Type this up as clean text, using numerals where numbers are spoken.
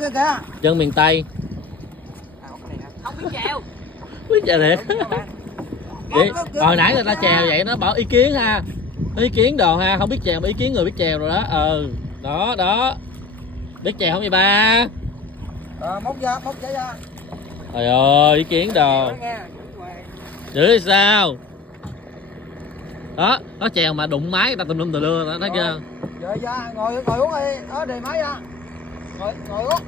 kia kìa. Dân miền Tây. Không biết chèo. Biết chèo thiệt. Vậy, hồi nãy người ta chèo vậy nó bảo ý kiến ha. Ý kiến đồ ha, không biết chèo mà ý kiến người biết chèo rồi đó. Ừ. Đó, đó. Biết chèo không vậy ba? Móc ra, móc ra ra. Trời ơi, ý kiến đồ. Chữ thì sao? Đó, nó chèo mà đụng máy người ta tùm lum tùm lưa đó, thấy chưa? Rồi ra, ngồi uống đi, đó đề máy ra. Ngồi uống.